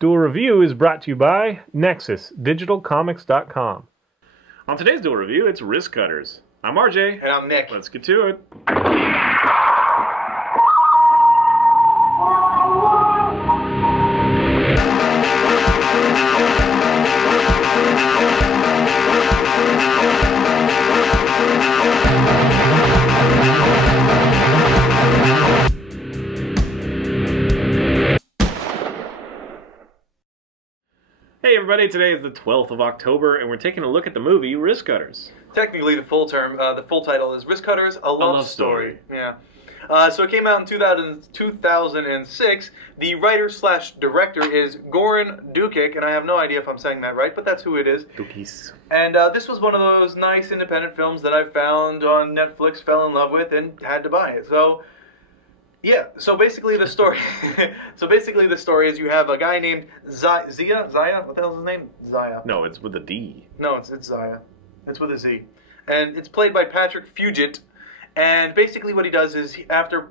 Duel Review is brought to you by NexusDigitalComics.com. On today's Duel Review, it's Wristcutters. I'm RJ. And I'm Nick. Let's get to it. Hey everybody, today is the 12th of October, and we're taking a look at the movie Wristcutters. Technically, the full title is Wristcutters, A Love Story. Yeah. So it came out in 2006. The writer/director is Goran Dukic, and I have no idea if I'm saying that right, but that's who it is. Dukis. And this was one of those nice independent films that I found on Netflix, fell in love with, and had to buy it. So, yeah. So basically, the story. Is you have a guy named Zaya. What the hell's his name? Zaya. No, it's with a D. No, it's Zaya. It's with a Z. And it's played by Patrick Fugit. And basically what he does is, after,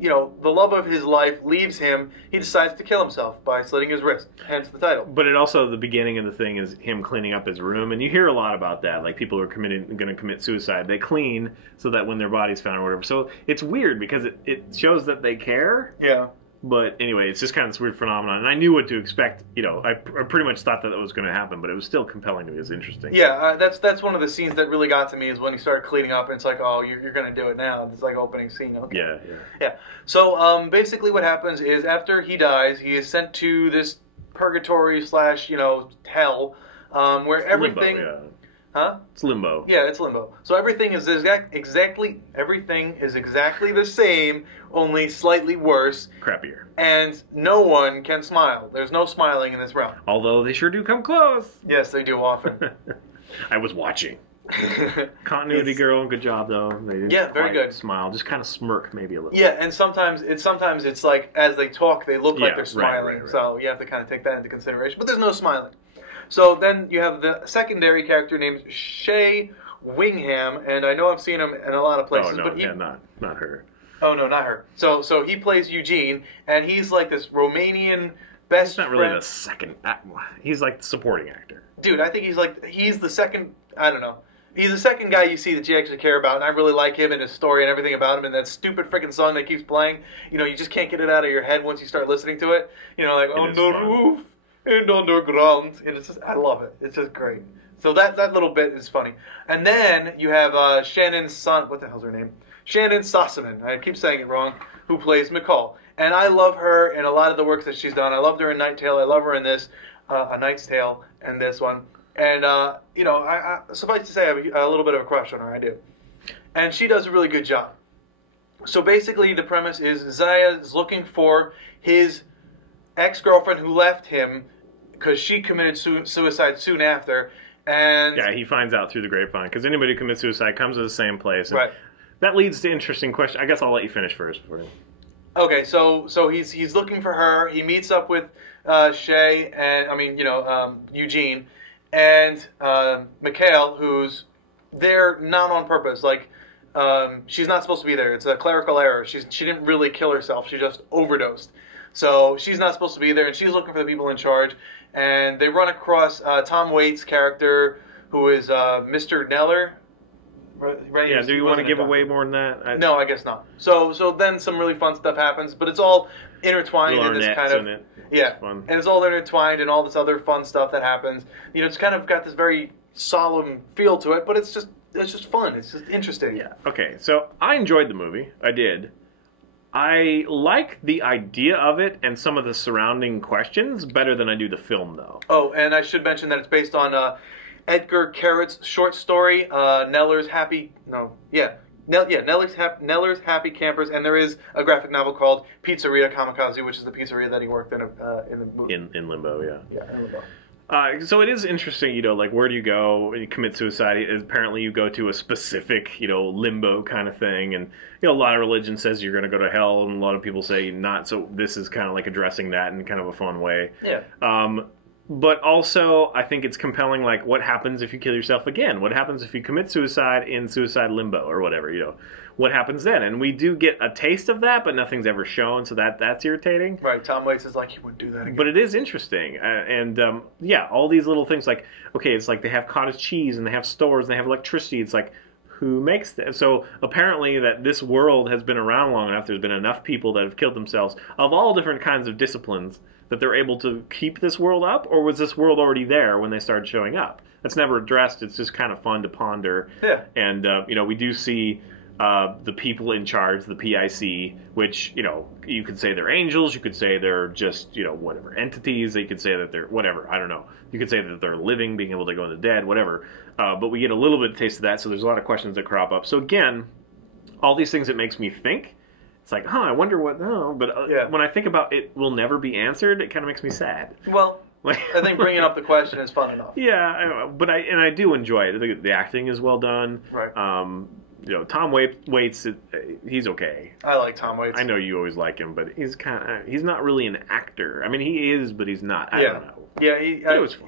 the love of his life leaves him, he decides to kill himself by slitting his wrist. Hence the title. But it also, the beginning of the thing is him cleaning up his room. And you hear a lot about that. Like, people who are going to commit suicide, they clean so that when their body's found or whatever. So it's weird because it shows that they care. Yeah. But anyway, it's just kind of this weird phenomenon. And I knew what to expect. I pretty much thought that was going to happen, but it was still compelling to me. It was interesting. Yeah, that's one of the scenes that really got to me is when he started cleaning up, and it's like, oh, you're going to do it now. It's like opening scene. Okay. Yeah. So basically what happens is after he dies, he is sent to this purgatory / hell, where everything... Limbo, yeah. Huh? It's limbo. Yeah, it's limbo. So everything is exactly the same, only slightly worse. Crappier. And no one can smile. There's no smiling in this realm. Although they sure do come close. Yes, they do often. I was watching. Continuity girl, good job though. They didn't very good. Smile, just kind of smirk maybe a little. Yeah, and sometimes it's like as they talk, they look like they're smiling. Right. So you have to kind of take that into consideration. But there's no smiling. So then you have the secondary character named Shay Wingham, and I know I've seen him in a lot of places. Oh no, but not her. Oh no, not her. So he plays Eugene, and he's like this Romanian best friend. He's not really the second. He's like the supporting actor. Dude, I think he's the second. I don't know. He's the second guy you see that you actually care about, and I really like him and his story and everything about him. And that stupid freaking song that keeps playing, you just can't get it out of your head once you start listening to it. Like on the roof and underground, and it's just, I love it. It's just great. So that little bit is funny. And then you have Shannon what the hell's her name? Shannon Sossamon. I keep saying it wrong. Who plays McCall? And I love her in a lot of the works that she's done. I loved her in Night Tale. I love her in this, A Knight's Tale, and this one. And I suffice to say, I have a little bit of a crush on her. I do. And she does a really good job. So basically, the premise is Zaya is looking for his ex-girlfriend who left him because she committed suicide soon after. And yeah, he finds out through the grapevine because anybody who commits suicide comes to the same place. And right. That leads to interesting questions. I guess I'll let you finish first. Okay, so he's looking for her. He meets up with Shay and Eugene and Mikhail, who's there not on purpose. Like she's not supposed to be there. It's a clerical error. She didn't really kill herself. She just overdosed. So she's not supposed to be there, and she's looking for the people in charge. And they run across Tom Waits' character, who is Mr. Neller. Right? Yeah, do you want to give away more than that? No, I guess not. So then some really fun stuff happens, but it's all intertwined in this kind of... Yeah, and it's all intertwined and all this other fun stuff that happens. It's kind of got this very solemn feel to it, but it's just fun. It's just interesting. Yeah, okay. So I enjoyed the movie. I did. I like the idea of it and some of the surrounding questions better than I do the film, though. Oh, and I should mention that it's based on Edgar Carrett's short story, Neller's Happy Campers, and there is a graphic novel called Pizzeria Kamikaze, which is the pizzeria that he worked in the movie. In Limbo, yeah. Yeah, in Limbo. So it is interesting, like, where do you go when you commit suicide? Apparently you go to a specific, limbo kind of thing, and, a lot of religion says you're going to go to hell, and a lot of people say not, so this is kind of like addressing that in kind of a fun way. Yeah. But also, I think it's compelling, like, what happens if you kill yourself again? What happens if you commit suicide in suicide limbo or whatever, what happens then? And we do get a taste of that, but nothing's ever shown, so that's irritating. Right, Tom Waits is like, he would do that again. But it is interesting. Yeah, all these little things like, okay, it's like they have cottage cheese and they have stores and they have electricity. It's like, who makes that? So apparently that this world has been around long enough, there's been enough people that have killed themselves of all different kinds of disciplines that they're able to keep this world up, or was this world already there when they started showing up? That's never addressed. It's just kind of fun to ponder. Yeah. And, we do see the people in charge, the PIC, which, you could say they're angels, you could say they're just, whatever, entities, you could say that they're whatever, I don't know. You could say that they're living, being able to go in the dead, whatever. But we get a little bit of taste of that, so there's a lot of questions that crop up. So again, all these things it makes me think. It's like, I wonder what, but when I think about it will never be answered, it kind of makes me sad. Well, I think bringing up the question is fun enough. Yeah, but I do enjoy it. The acting is well done. Right. Tom Waits, he's okay. I like Tom Waits. I know you always like him, but he's not really an actor. I mean, he is, but he's not. I don't know. Yeah,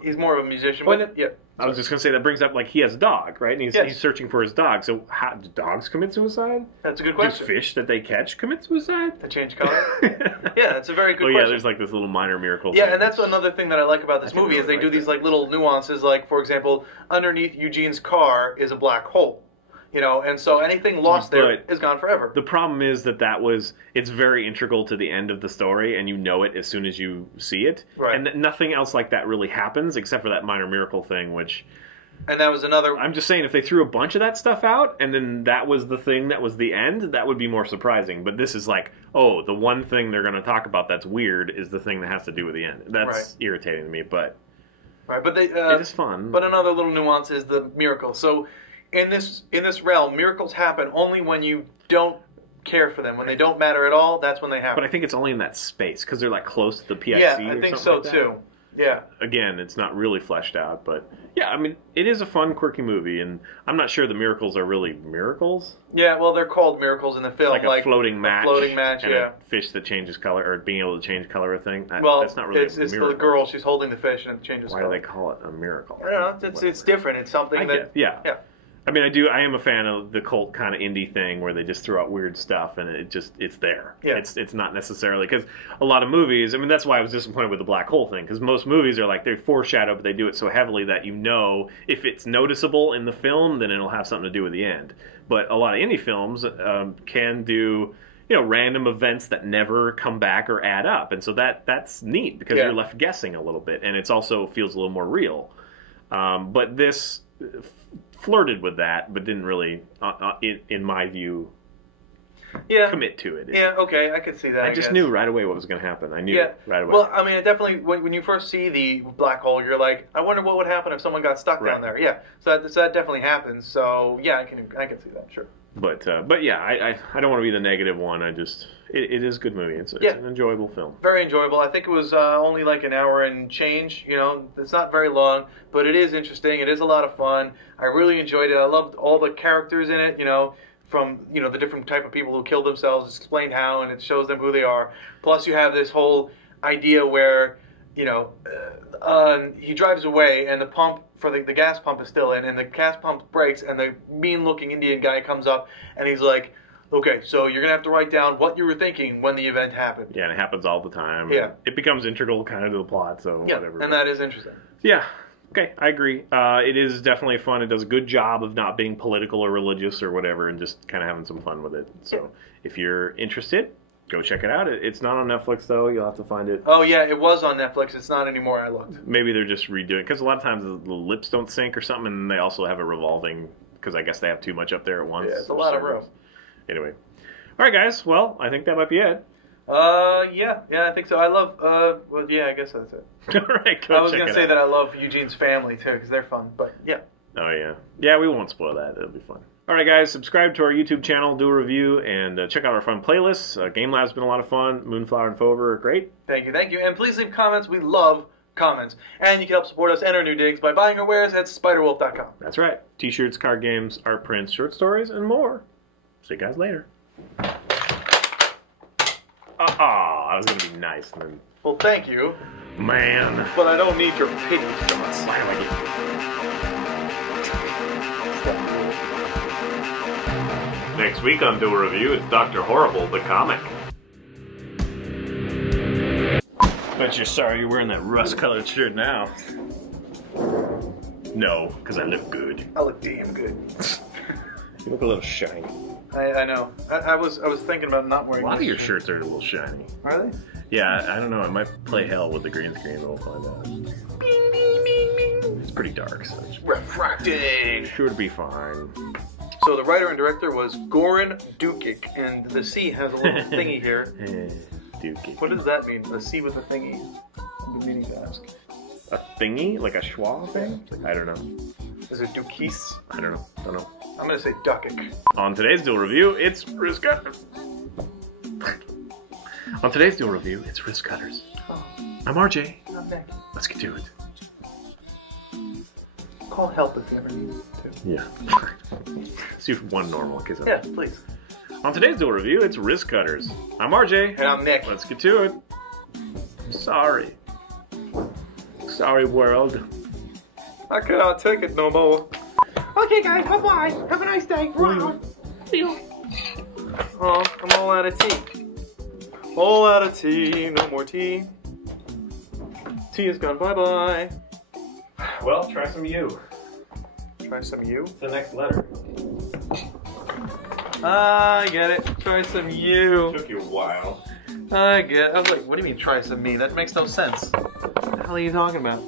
he's more of a musician. But yeah. I was just going to say, that brings up, like, he has a dog, right? And he's searching for his dog. So how do dogs commit suicide? That's a good question. Do fish that they catch commit suicide? They change color? Yeah, that's a very good question. Yeah, there's like this little minor miracle Yeah, thing. And that's another thing that I like about this movie is they do these like little nuances. Like, for example, underneath Eugene's car is a black hole. And so anything lost there is gone forever. The problem is it's very integral to the end of the story, and you know it as soon as you see it. Right. And nothing else like that really happens, except for that minor miracle thing, which... And that was another... I'm just saying, if they threw a bunch of that stuff out, and then that was the thing that was the end, that would be more surprising. But this is like, the one thing they're going to talk about that's weird is the thing that has to do with the end. That's irritating to me, but... Right, but it is fun. But another little nuance is the miracle. So... In this realm, miracles happen only when you don't care for them. When they don't matter at all, that's when they happen. But I think it's only in that space, because they're like close to the PIC Yeah, I think so like too. Yeah. Again, it's not really fleshed out, but yeah, I mean, it is a fun, quirky movie, and I'm not sure the miracles are really miracles. Yeah, well, they're called miracles in the film. Like a floating match. A floating match, and yeah. a fish that changes color, or being able to change color of thing. That's not really it's the girl, she's holding the fish and it changes color. Why do they call it a miracle? I don't know, it's different. It's something Yeah. I mean, I am a fan of the cult kind of indie thing where they just throw out weird stuff and it's there. Yeah. It's not necessarily, because a lot of movies, I mean, that's why I was disappointed with the black hole thing, because most movies are like, they foreshadow, but they do it so heavily that if it's noticeable in the film, then it'll have something to do with the end. But a lot of indie films can do, random events that never come back or add up. And so that's neat, because you're left guessing a little bit, and it also feels a little more real. But this flirted with that, but didn't really, in my view, commit to it. Yeah, okay, I could see that. I just knew right away what was going to happen. I knew right away. Well, I mean, definitely, when you first see the black hole, you're like, I wonder what would happen if someone got stuck down there. Yeah, so that definitely happens. So yeah, I can see that, sure. But yeah, I don't want to be the negative one. It is a good movie. It's an enjoyable film. Very enjoyable. I think it was only like an hour and change. It's not very long, but it is interesting. It is a lot of fun. I really enjoyed it. I loved all the characters in it. From the different type of people who killed themselves. It's explained how, and it shows them who they are. Plus, you have this whole idea where he drives away, and the pump for the gas pump is still in, and the gas pump breaks, and the mean-looking Indian guy comes up, and he's like, okay, so you're going to have to write down what you were thinking when the event happened. Yeah, and it happens all the time. Yeah. It becomes integral kind of to the plot, so whatever. And that is interesting. Yeah. Okay, I agree. It is definitely fun. It does a good job of not being political or religious or whatever, and just kind of having some fun with it. So if you're interested, go check it out. It's not on Netflix, though. You'll have to find it. Oh, yeah, it was on Netflix. It's not anymore. I looked. Maybe they're just redoing it, because a lot of times the lips don't sync or something, and they also have a revolving, because I guess they have too much up there at once. Yeah, it's a lot of room. Anyway. All right, guys. Well, I think that might be it. Yeah, I think so. I love, I guess that's it. All right, go check it out. I was going to say that I love Eugene's family, too, because they're fun, but yeah. Oh, yeah. Yeah, we won't spoil that. It'll be fun. All right, guys, subscribe to our YouTube channel, do a review, and check out our fun playlists. Game Lab's been a lot of fun. Moonflower and Fover are great. Thank you. And please leave comments. We love comments. And you can help support us and our new digs by buying our wares at spiderwolf.com. That's right. T-shirts, card games, art prints, short stories, and more. See you guys later. I was going to be nice. And then... Well, thank you. Man. But I don't need your pity shots. Why do I get... There Next week on Duel Review, it's Dr. Horrible, the comic. Bet you're sorry you're wearing that rust-colored shirt now. No, because I look good. I look damn good. You look a little shiny. I know. I was thinking about not wearing. A lot of your shirts are a little shiny. Are they? Yeah, I don't know. It might play hell with the green screen. We'll find out. It's pretty dark, so it's Refracting. sure to be fine. So the writer and director was Goran Dukic, and the C has a little thingy here. Dookie. What does that mean? The C with the thingy. I've been meaning to ask. A thingy? Like a schwa thing? I don't know. Is it Dukis? I don't know. Don't know. I'm gonna say Dukic. On today's Duel Review, it's Wristcutters. On today's Duel Review, it's Wristcutters. Oh, I'm RJ. I'm Nick. Let's get to it. Call help if you ever need to. Yeah. Let's do one normal kiss. Yeah, please. On today's Duel Review, it's Wristcutters. I'm RJ. And I'm Nick. Let's get to it. Sorry. Sorry, world. I cannot take it no more. Okay, guys, bye-bye. Have a nice day. Wow. Oh, I'm all out of tea. All out of tea. No more tea. Tea is gone. Bye-bye. Well, try some U. Try some U. It's the next letter. I get it. Try some U. Took you a while. I get it. I was like, what do you mean try some me? That makes no sense. What the hell are you talking about?